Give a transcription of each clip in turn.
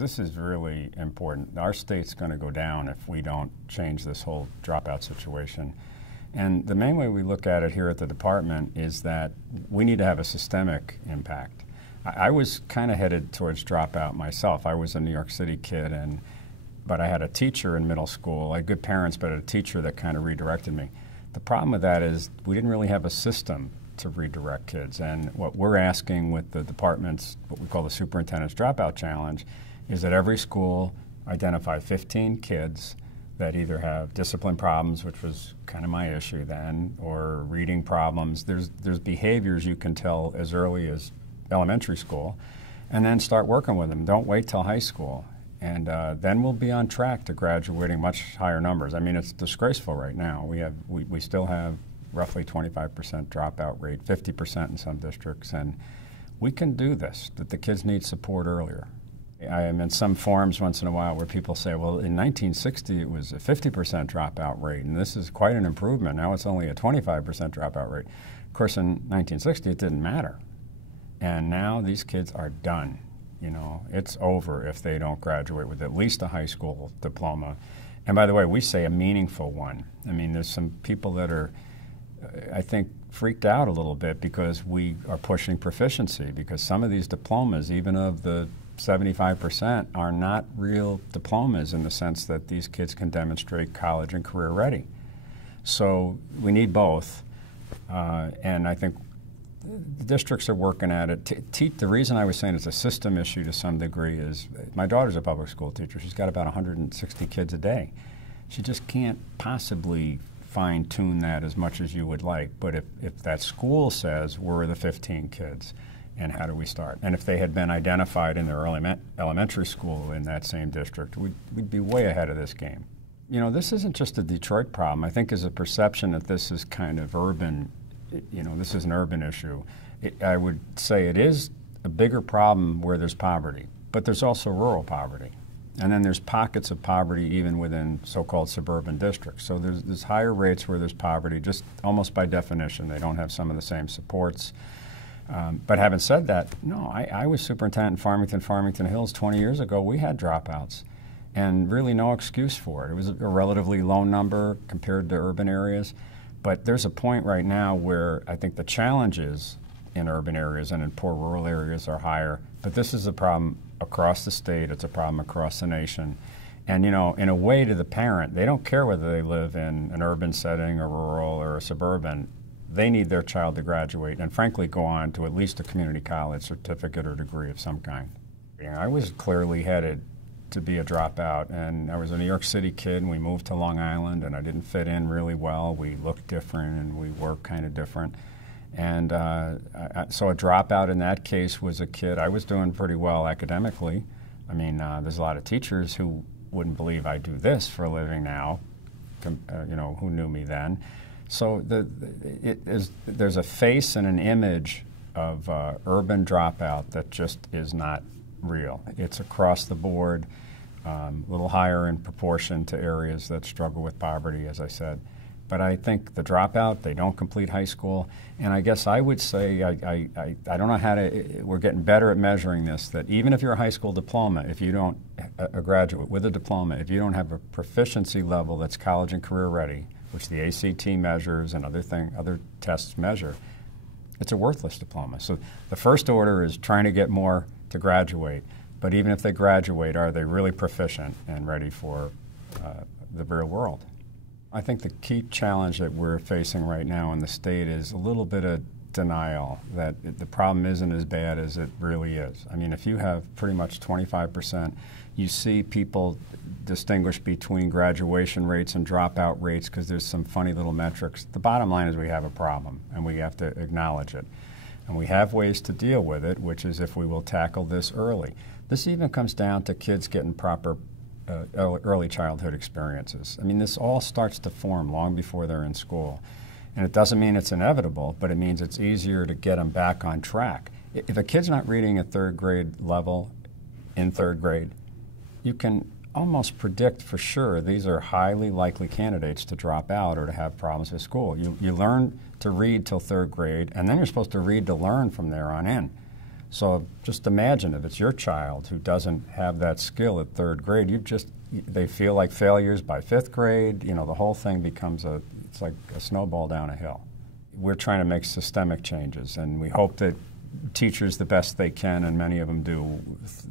This is really important. Our state's going to go down if we don't change this whole dropout situation. And the main way we look at it here at the department is that we need to have a systemic impact. I was kind of headed towards dropout myself. I was a New York City kid, but I had a teacher in middle school. I had good parents, but a teacher that kind of redirected me. The problem with that is we didn't really have a system to redirect kids. And what we're asking with the department's, what we call the Superintendent's Dropout Challenge, is that every school identify 15 kids that either have discipline problems, which was kind of my issue then, or reading problems. There's behaviors you can tell as early as elementary school, and then start working with them. Don't wait till high school. And then we'll be on track to graduating much higher numbers. I mean, it's disgraceful right now. We still have roughly 25% dropout rate, 50% in some districts, and we can do this, that the kids need support earlier. I am in some forums once in a while where people say, well, in 1960 it was a 50% dropout rate, and this is quite an improvement. Now it's only a 25% dropout rate. Of course, in 1960 it didn't matter. And now these kids are done. You know, it's over if they don't graduate with at least a high school diploma. And by the way, we say a meaningful one. I mean, there's some people that are, I think, freaked out a little bit because we are pushing proficiency, because some of these diplomas, even of the 75%, are not real diplomas in the sense that these kids can demonstrate college and career ready. So we need both, and I think the districts are working at it. The reason I was saying it's a system issue to some degree is my daughter's a public school teacher. She's got about 160 kids a day. She just can't possibly fine-tune that as much as you would like. But if that school says, we're the 15 kids, and how do we start? And if they had been identified in their elementary school in that same district, we'd be way ahead of this game. You know, this isn't just a Detroit problem. I think there's a perception that this is kind of urban. You know, this is an urban issue. I would say it is a bigger problem where there's poverty, but there's also rural poverty. And then there's pockets of poverty even within so-called suburban districts. So there's higher rates where there's poverty, just almost by definition. They don't have some of the same supports. But having said that, no, I was superintendent in Farmington Hills 20 years ago. We had dropouts, and really no excuse for it. It was a relatively low number compared to urban areas. But there's a point right now where I think the challenges in urban areas and in poor rural areas are higher. But this is a problem across the state. It's a problem across the nation. And, you know, in a way to the parent, they don't care whether they live in an urban setting or rural or a suburban. They need their child to graduate and, frankly, go on to at least a community college certificate or degree of some kind. I was clearly headed to be a dropout, and I was a New York City kid, and we moved to Long Island, and I didn't fit in really well. We looked different, and we worked kind of different. And so a dropout in that case was a kid. I was doing pretty well academically. I mean, there's a lot of teachers who wouldn't believe I do this for a living now, you know, who knew me then. So there's a face and an image of urban dropout that just is not real. It's across the board, a little higher in proportion to areas that struggle with poverty, as I said. But I think the dropout, they don't complete high school. And I guess I would say, I don't know how to, we're getting better at measuring this, that even if you're a high school diploma, if you don't, a graduate with a diploma, if you don't have a proficiency level that's college and career ready, which the ACT measures and other tests measure, it's a worthless diploma. So the first order is trying to get more to graduate, but even if they graduate, are they really proficient and ready for the real world? I think the key challenge that we're facing right now in the state is a little bit of denial that the problem isn't as bad as it really is. I mean, if you have pretty much 25%, you see people distinguish between graduation rates and dropout rates because there's some funny little metrics. The bottom line is we have a problem, and we have to acknowledge it. And we have ways to deal with it, which is if we will tackle this early. This even comes down to kids getting proper early childhood experiences. I mean, this all starts to form long before they're in school. And it doesn't mean it's inevitable, but it means it's easier to get them back on track. If a kid's not reading at third grade level in third grade, you can almost predict for sure these are highly likely candidates to drop out or to have problems with school. You learn to read till third grade, and then you're supposed to read to learn from there on in. So just imagine if it's your child who doesn't have that skill at 3rd grade, they feel like failures by 5th grade. You know, the whole thing becomes it's like a snowball down a hill. We're trying to make systemic changes, and we hope that teachers, the best they can, and many of them do,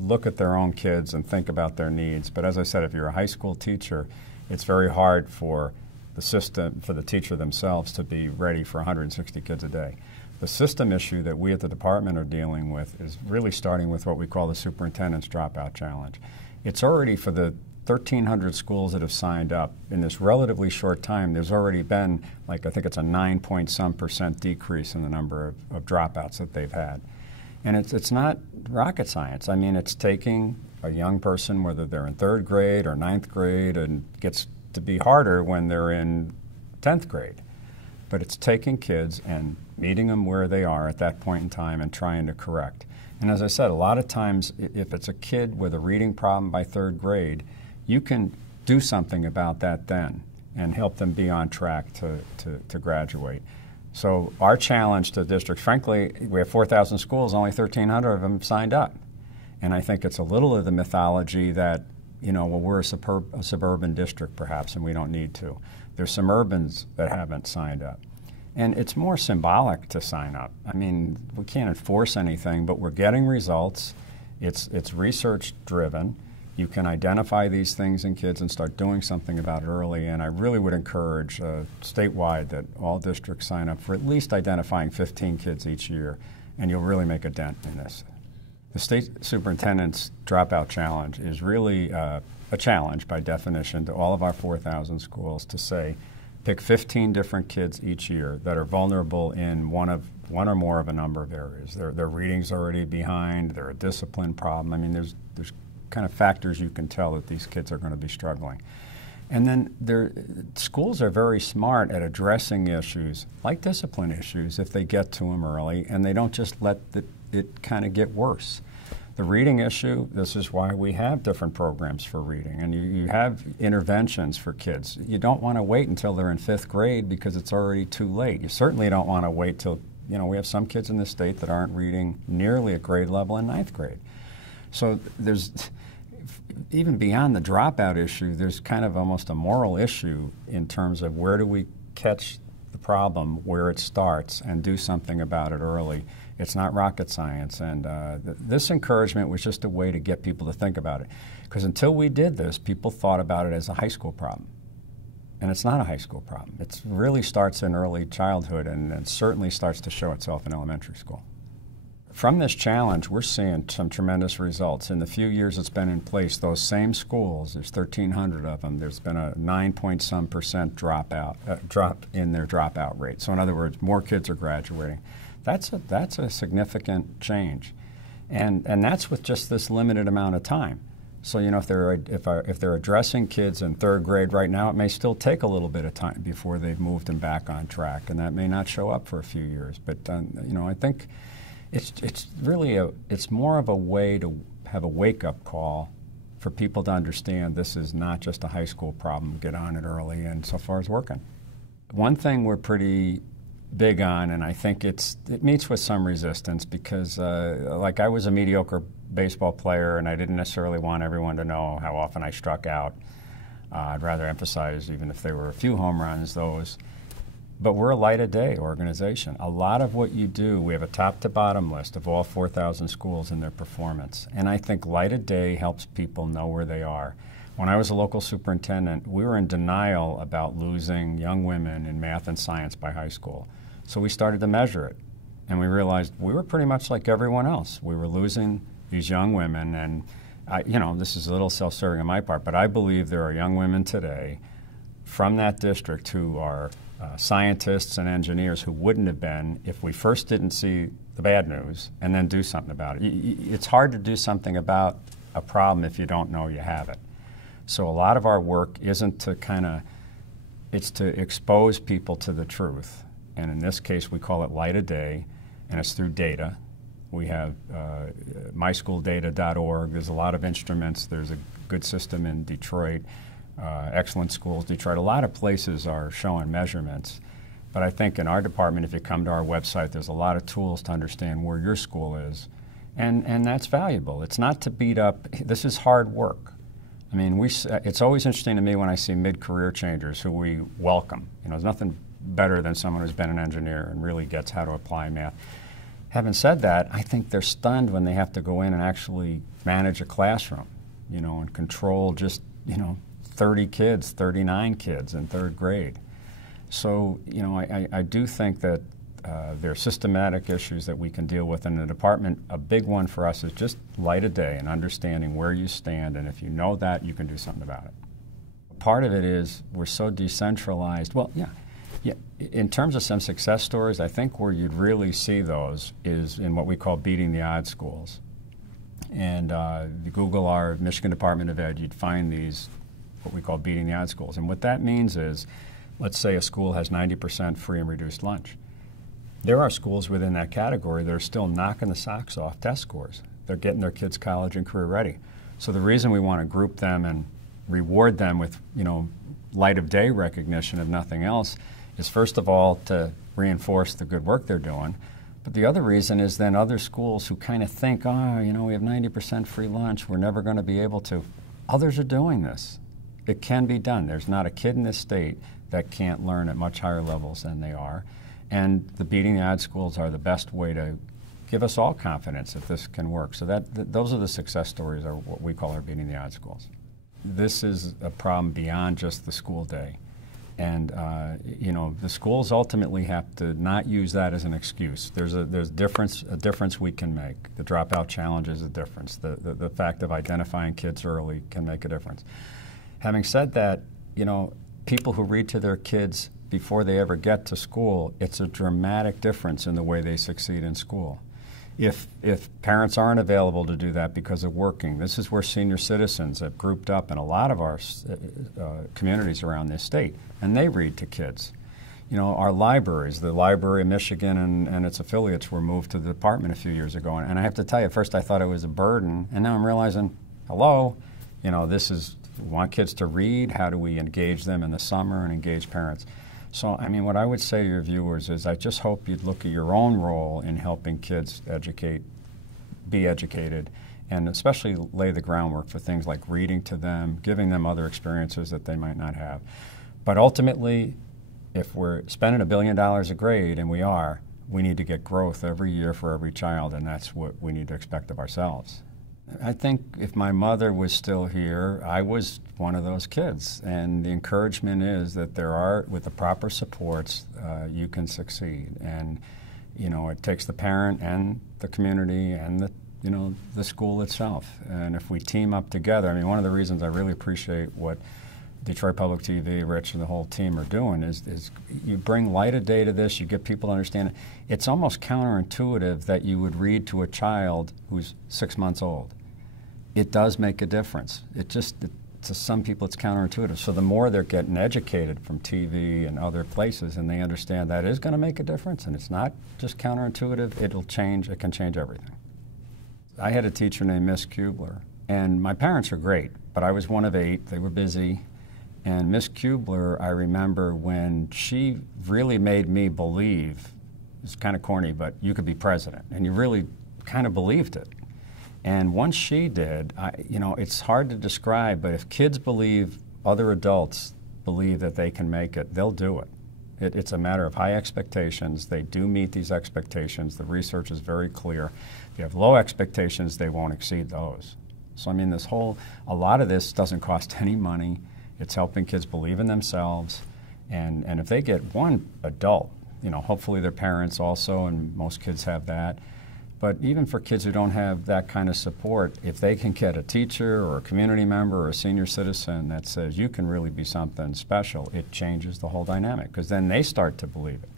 look at their own kids and think about their needs. But as I said, if you're a high school teacher, it's very hard for the system, for the teacher themselves to be ready for 160 kids a day. The system issue that we at the department are dealing with is really starting with what we call the Superintendent's Dropout Challenge. It's already, for the 1,300 schools that have signed up, in this relatively short time, there's already been, like, I think it's a 9-point-some% decrease in the number of dropouts that they've had. And it's not rocket science. I mean, it's taking a young person, whether they're in 3rd grade or 9th grade, and it gets to be harder when they're in 10th grade. But it's taking kids and meeting them where they are at that point in time and trying to correct. And as I said, a lot of times, if it's a kid with a reading problem by 3rd grade, you can do something about that then and help them be on track to graduate. So our challenge to districts, frankly, we have 4,000 schools, only 1,300 of them signed up. And I think it's a little of the mythology that, you know, well, we're a suburban district perhaps, and we don't need to. There's some urbans that haven't signed up. And it's more symbolic to sign up. I mean, we can't enforce anything, but we're getting results. It's research driven. You can identify these things in kids and start doing something about it early. And I really would encourage statewide that all districts sign up for at least identifying 15 kids each year, and you'll really make a dent in this. The State Superintendent's Dropout Challenge is really a challenge by definition to all of our 4,000 schools to say, pick 15 different kids each year that are vulnerable in one or more of a number of areas. Their reading's already behind, they're a discipline problem. I mean, there's kind of factors you can tell that these kids are going to be struggling. And then schools are very smart at addressing issues, like discipline issues, if they get to them early, and they don't just let it kind of get worse. The reading issue, this is why we have different programs for reading, and you have interventions for kids. You don't want to wait until they're in 5th grade because it's already too late. You certainly don't want to wait till, you know, we have some kids in the state that aren't reading nearly at grade level in 9th grade. So there's, even beyond the dropout issue, there's kind of almost a moral issue in terms of where do we catch the problem where it starts and do something about it early. It's not rocket science, and this encouragement was just a way to get people to think about it. Because until we did this, people thought about it as a high school problem. And it's not a high school problem. It really starts in early childhood and certainly starts to show itself in elementary school. From this challenge, we're seeing some tremendous results. In the few years it's been in place, those same schools, there's 1,300 of them, there's been a 9-point-some% drop in their dropout rate. So in other words, more kids are graduating. That's a significant change, and that's with just this limited amount of time. So you know, if they're addressing kids in 3rd grade right now, it may still take a little bit of time before they've moved them back on track, and that may not show up for a few years. But you know, I think it's really it's more of a way to have a wake-up call for people to understand this is not just a high school problem. Get on it early, and so far it's working. One thing we're pretty big on, and I think it meets with some resistance because, like, I was a mediocre baseball player, and I didn't necessarily want everyone to know how often I struck out. I'd rather emphasize, even if they were a few home runs, those. But we're a light-of-day organization. A lot of what you do, we have a top-to-bottom list of all 4,000 schools and their performance, and I think light-of-day helps people know where they are. When I was a local superintendent, we were in denial about losing young women in math and science by high school. So we started to measure it, and we realized we were pretty much like everyone else. We were losing these young women, and you know, this is a little self-serving on my part, but I believe there are young women today from that district who are scientists and engineers who wouldn't have been if we first didn't see the bad news and then do something about it. It's hard to do something about a problem if you don't know you have it. So a lot of our work isn't to it's to expose people to the truth. And in this case, we call it light of day, and it's through data. We have myschooldata.org. There's a lot of instruments. There's a good system in Detroit, Excellent Schools Detroit. A lot of places are showing measurements. But I think in our department, if you come to our website, there's a lot of tools to understand where your school is And that's valuable. It's not to beat up. This is hard work. I mean, it's always interesting to me when I see mid-career changers who we welcome. You know, there's nothing better than someone who's been an engineer and really gets how to apply math. Having said that, I think they're stunned when they have to go in and actually manage a classroom, you know, and control just, you know, 30 kids, 39 kids in third grade. So, you know, I do think that there are systematic issues that we can deal with in the department. A big one for us is just light of day and understanding where you stand, and if you know that, you can do something about it. Part of it is we're so decentralized. Well, yeah, in terms of some success stories, I think where you'd really see those is in what we call beating the odds schools. And you Google our Michigan Department of Ed, you'd find these, what we call beating the odds schools. And what that means is, let's say a school has 90% free and reduced lunch. There are schools within that category that are still knocking the socks off test scores. They're getting their kids college and career ready. So the reason we want to group them and reward them with, you know, light of day recognition if nothing else is, first of all, to reinforce the good work they're doing. But the other reason is then other schools who kind of think, oh, you know, we have 90% free lunch, we're never going to be able to. Others are doing this. It can be done. There's not a kid in this state that can't learn at much higher levels than they are. And the beating the odds schools are the best way to give us all confidence that this can work. So those are the success stories, are what we call our beating the odds schools. This is a problem beyond just the school day. And you know, the schools ultimately have to not use that as an excuse. There's a difference we can make. The dropout challenge is a difference. The fact of identifying kids early can make a difference. Having said that, you know, people who read to their kids before they ever get to school, it's a dramatic difference in the way they succeed in school. If parents aren't available to do that because of working, this is where senior citizens have grouped up in a lot of our communities around this state, and they read to kids. You know, our libraries, the Library of Michigan and its affiliates were moved to the department a few years ago, and I have to tell you, at first I thought it was a burden, and now I'm realizing, hello, you know, we want kids to read. How do we engage them in the summer and engage parents? So, I mean, what I would say to your viewers is I just hope you'd look at your own role in helping kids be educated, and especially lay the groundwork for things like reading to them, giving them other experiences that they might not have. But ultimately, if we're spending $1 billion a grade, and we need to get growth every year for every child, and that's what we need to expect of ourselves. I think if my mother was still here, I was one of those kids. And the encouragement is that with the proper supports, you can succeed. And, you know, it takes the parent and the community and the school itself. And if we team up together, I mean, one of the reasons I really appreciate what Detroit Public TV, Rich, and the whole team are doing is you bring light of day to this, you get people to understand it. It's almost counterintuitive that you would read to a child who's 6 months old. It does make a difference. To some people it's counterintuitive. So the more they're getting educated from TV and other places, and they understand that is going to make a difference, and it's not just counterintuitive, it can change everything. I had a teacher named Miss Kubler, and my parents are great, but I was one of 8, they were busy. And Miss Kubler, I remember when she really made me believe, it's kind of corny, but you could be president, and you really kind of believed it. And once she did, you know, it's hard to describe, but if kids believe, other adults believe that they can make it, they'll do it. It's a matter of high expectations. They do meet these expectations. The research is very clear. If you have low expectations, they won't exceed those. So I mean, a lot of this doesn't cost any money. It's helping kids believe in themselves. And if they get one adult, you know, hopefully their parents also, and most kids have that. But even for kids who don't have that kind of support, if they can get a teacher or a community member or a senior citizen that says you can really be something special, it changes the whole dynamic, because then they start to believe it.